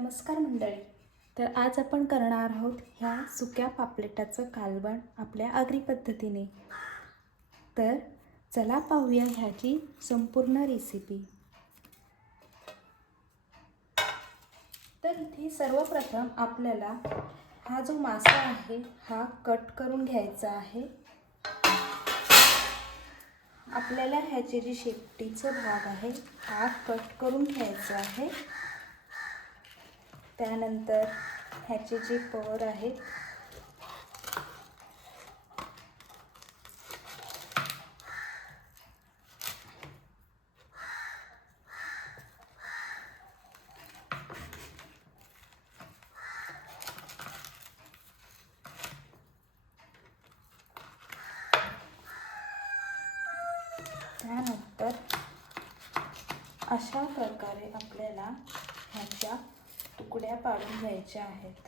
नमस्कार मंडळी. तर आज आपण करणार आहोत ह्या सुक्या पापलेटाचं कालवण आपल्या आगरी पद्धतीने. तर चला पाहूया ह्याची संपूर्ण रेसिपी तर इथे सर्वप्रथम आपल्याला हा जो मासा आहे हा कट करून घ्यायचा आहे. आपल्याला ह्याचे जे शेपटीचं भाग आहे हा कट करून घ्यायचा आहे. त्यानंतर ह्याचे जे पवर आहेत त्यानंतर अशा प्रकारे आपल्याला ह्याच्या तुकड्या पाडून घ्यायच्या आहेत.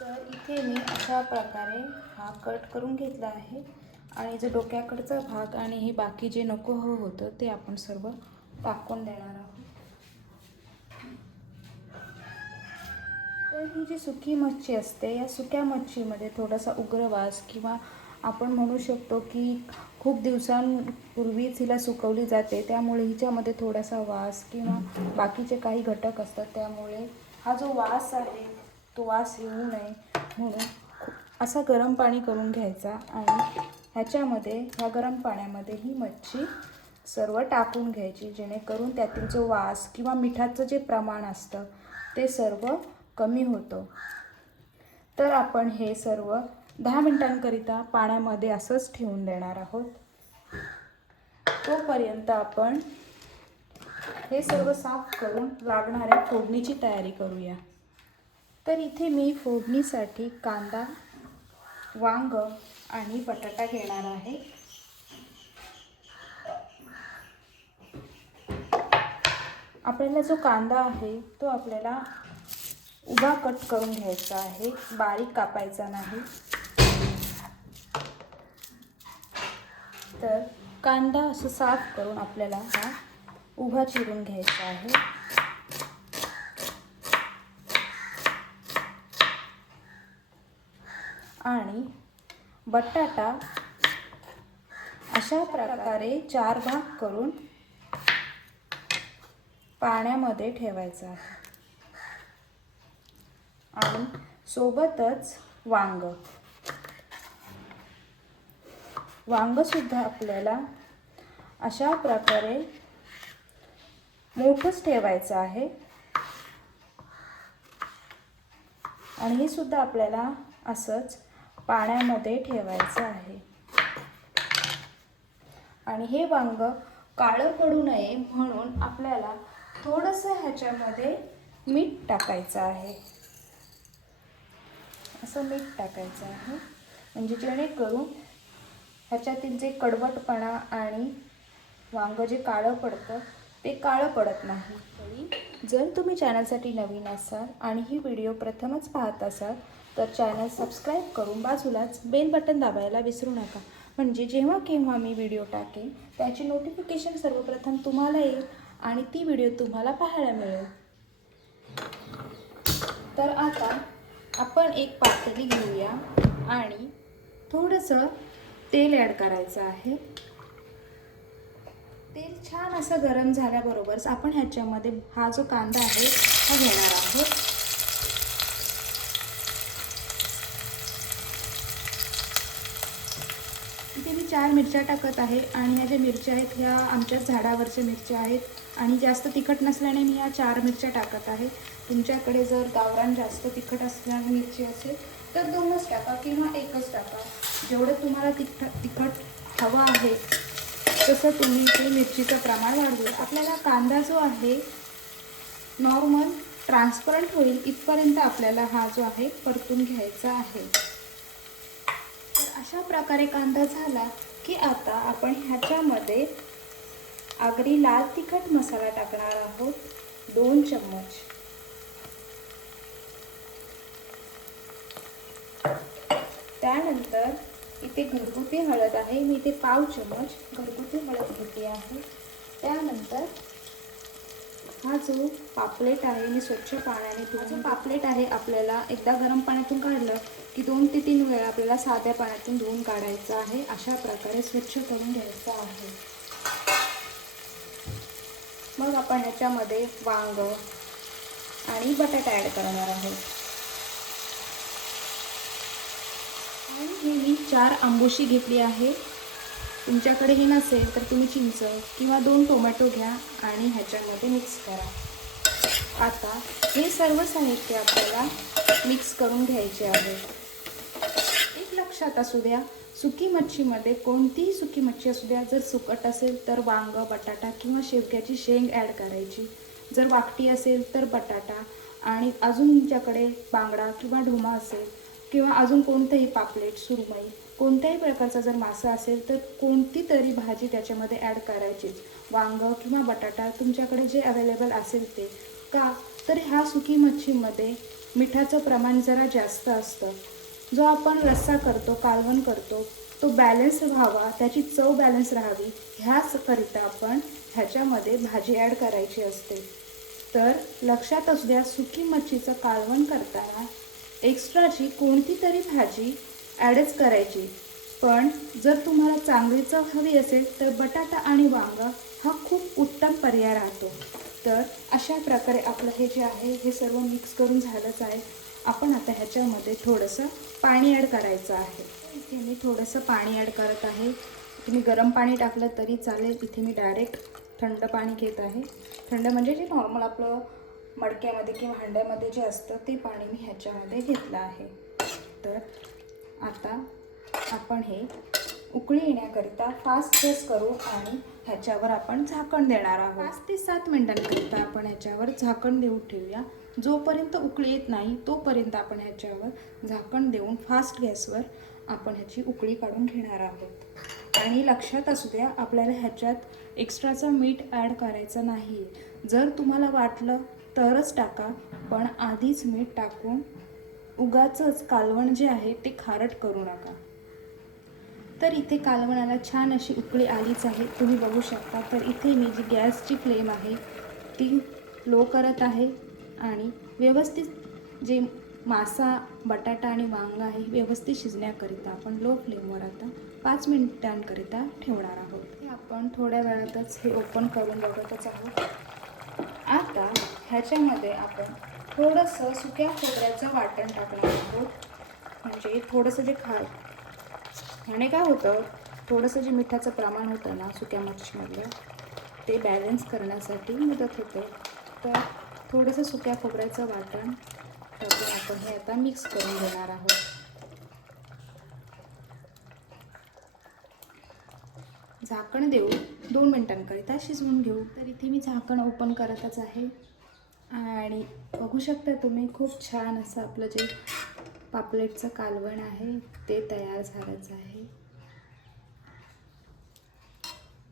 तर इथे मी अशा प्रकारे हा कट करून घेतला आहे आणि जो डोक्याकडचा भाग आणि हे बाकी जे नको हवं होतं ते आपण सर्व टाकून देणार आहोत. तर ही जी सुकी मच्छी असते या सुक्या मच्छीमध्ये थोडासा उग्र वास किंवा आपण म्हणू शकतो की खूप दिवसांपूर्वीच हिला सुकवली जाते. त्यामुळे हिच्यामध्ये थोडासा वास किंवा बाकीचे काही घटक असतात. त्यामुळे हा जो वास आहे तो वास येऊ नये म्हणून असा गरम पाणी करून घ्यायचा आणि ह्याच्यामध्ये ह्या गरम पाण्यामध्ये ही मच्छी सर्व टाकून घ्यायची जेणेकरून त्यातील जो वास किंवा मिठाचं जे प्रमाण असतं ते सर्व कमी होतं. तर आपण हे सर्व दहा मिनटांकरिता पाण्यामध्ये असंच ठेवून देणार आहोत. तोपर्यंत आपण हे सर्व साफ करून लागणाऱ्या फोडणीची तयारी करूया. तर इथे मी फोडणीसाठी कांदा वांग आणि बटाटा घेणार आहे. आपल्याला जो कांदा आहे तो आपल्याला उभा कट करून घ्यायचा आहे. बारीक कापायचा नाही. तर कांदा असं साफ करून आपल्याला हा उभा चिरून घ्यायचा आहे. आणि बटाटा अशा प्रकारे चार भाग करून पाण्यामध्ये ठेवायचा आहे. आणि सोबतच वांग. वांगसुद्धा आपल्याला अशा प्रकारे मोठंच ठेवायचं आहे. आणि हे सुद्धा आपल्याला असंच पाण्यामध्ये ठेवायचं आहे. आणि हे वांग काळं पडू नये म्हणून आपल्याला थोडंसं ह्याच्यामध्ये मीठ टाकायचं आहे. असं मीठ टाकायचं आहे. म्हणजे जेणेकरून ह्याच्यातील जे कडवटपणा आणि वांग जे काळं पडतं ते काळं पडत नाही. तरी जर तुम्ही चॅनलसाठी नवीन असाल आणि ही व्हिडिओ प्रथमच पाहत असाल तर चॅनल सबस्क्राईब करून बाजूलाच बेल बटन दाबायला विसरू नका. म्हणजे जेव्हा केव्हा मी व्हिडिओ टाकेन त्याची नोटिफिकेशन सर्वप्रथम तुम्हाला येईल आणि ती व्हिडिओ तुम्हाला पाहायला मिळेल. तर आता आपण एक पातेली घेऊया आणि थोडंसं तेल ॲड करायचं आहे. तेल छान असं गरम झाल्याबरोबरच आपण ह्याच्यामध्ये हा जो कांदा आहे हा घेणार आहोत. इथे मी चार मिरच्या टाकत आहे आणि ह्या ज्या मिरच्या आहेत ह्या आमच्या झाडावरच्या मिरच्या आहेत. आणि जास्त तिखट नसल्याने मी ह्या चार मिरच्या टाकत आहे. तुमच्याकडे जर गावरान जास्त तिखट असल्याने मिरची असेल तर दोनच टाका किंवा एकच टाका जेवढं तुम्हाला तिखट तिखट हवं आहे तसं तुम्ही ते मिरचीचं प्रमाण वाढवू. आपल्याला कांदा जो आहे नॉर्मल ट्रान्सपरंट होईल इथपर्यंत आपल्याला हा जो आहे परतून घ्यायचा आहे. तर अशा प्रकारे कांदा झाला की आता आपण ह्याच्यामध्ये आगरी लाल तिखट मसाला टाकणार आहोत दोन चम्मच. त्यानंतर इथे घरगुती हळद आहे. मी इथे पाव चमच घरगुती हळद घेतली आहे. त्यानंतर हा जो पापलेट आहे मी स्वच्छ पाण्याने धुवून जो पापलेट आहे आपल्याला एकदा गरम पाण्यातून काढलं की दोन ते तीन वेळा आपल्याला साध्या पाण्यातून धुवून काढायचं आहे. अशा प्रकारे स्वच्छ करून घ्यायचं आहे. मग आपण ह्याच्यामध्ये वांग आणि बटाटा ॲड करणार आहोत. आणि मी चार आंबोशी घेतली आहे. तुमच्याकडे हे नसेल तर तुम्ही चिंच किंवा दोन टोमॅटो घ्या आणि ह्याच्यामध्ये मिक्स करा. आता हे सर्व साहित्य आपल्याला मिक्स करून घ्यायचे आहे. एक लक्षात असू द्या सुकी मच्छीमध्ये कोणतीही सुकी मच्छी असू द्या जर सुकट असेल तर वांग बटाटा किंवा शेवग्याची शेंग ॲड करायची. जर वाकटी असेल तर बटाटा आणि अजून तुमच्याकडे बांगडा किंवा ढोमा असेल किंवा अजून कोणतंही पापलेट सुरमई कोणत्याही प्रकारचा जर मासा असेल तर कोणती तरी भाजी त्याच्यामध्ये ॲड करायचीच. वांग किंवा बटाटा तुमच्याकडे जे अवेलेबल असेल ते. का? तर ह्या सुकी मच्छीमध्ये मिठाचं प्रमाण जरा जास्त असतं. जो आपण रस्सा करतो कालवण करतो तो बॅलन्स व्हावा त्याची चव बॅलन्स राहावी ह्याचकरिता आपण ह्याच्यामध्ये भाजी ॲड करायची असते. तर लक्षात असू द्या सुकी मच्छीचं कालवण करताना एक्स्ट्राची कोणती तरी भाजी ॲडच करायची. पण जर तुम्हाला चांगली चव हवी असेल तर बटाटा आणि वांगा हा खूप उत्तम पर्याय राहतो. तर अशा प्रकारे आपलं हे जे आहे हे सर्व मिक्स करून झालंच आहे. आपण आता ह्याच्यामध्ये थोडंसं पाणी ॲड करायचं आहे. इथे मी थोडंसं पाणी ॲड करत आहे. तुम्ही गरम पाणी टाकलं तरी चालेल. इथे मी डायरेक्ट थंड पाणी घेत आहे. थंड म्हणजे जे नॉर्मल आपलं मडक्यामध्ये किंवा भांड्यामध्ये जे असतं ते पाणी मी ह्याच्यामध्ये घेतलं आहे. तर आता आपण हे उकळी येण्याकरिता फास्ट गॅस करू आणि ह्याच्यावर आपण झाकण देणार आहोत. पाच ते सात मिनिटांकरिता आपण ह्याच्यावर झाकण देऊन ठेवूया. जोपर्यंत उकळी येत नाही तोपर्यंत आपण ह्याच्यावर झाकण देऊन फास्ट गॅसवर आपण ह्याची उकळी काढून घेणार आहोत. आणि लक्षात असू द्या आपल्याला ह्याच्यात एक्स्ट्राचं मीठ ॲड करायचं नाही जर तुम्हाला वाटलं तरच टाका पण आधीच मीठ टाकून उगाचंच कालवण जे आहे ते खारट करू नका. तर इथे कालवणाला छान अशी उकळी आलीच आहे. तुम्ही बघू शकता. तर इथे मी जी गॅसची फ्लेम आहे ती लो करत आहे आणि व्यवस्थित जे मासा बटाटा आणि वांग आहे व्यवस्थित शिजण्याकरिता आपण लो फ्लेमवर आता पाच मिनिटांकरिता ठेवणार आहोत. आपण थोड्या वेळातच हे ओपन करून बघतच आहोत. आता ह्याच्यामध्ये आपण थोडंसं सुक्या खोबऱ्याचं वाटण टाकणार आहोत. म्हणजे थोडंसं जे खा ह्याने काय होतं थोडंसं जे मिठाचं प्रमाण होतं ना सुक्या मच्छीमधलं ते बॅलन्स करण्यासाठी मदत होते. तर थोडंसं सुक्या खोबऱ्याचं वाटण टाकून आपण हे आता मिक्स करून घेणार आहोत. झाकण देऊ दोन मिनटांकरिता शिजवून घेऊ. तर इथे मी झाकण ओपन करतच आहे. आणि बघू शकता तुम्ही खूप छान असं आपलं जे पापलेटचं कालवण आहे ते तयार झालंच आहे.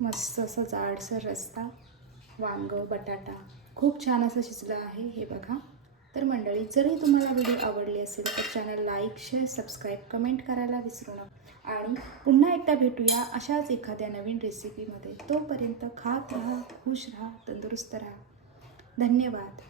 मस्त असं जाडसर रस्ता वांग बटाटा खूप छान असं शिजलं आहे हे बघा. तर मंडळी जरी तुम्हाला व्हिडिओ आवडली असेल तर channel like share subscribe comment करायला विसरू नका. आणि पुन्हा एकदा भेटूया अशाच एखाद्या नवीन रेसिपीमध्ये तोपर्यंत खात राहा खुश राहा तंदुरुस्त राहा. धन्यवाद.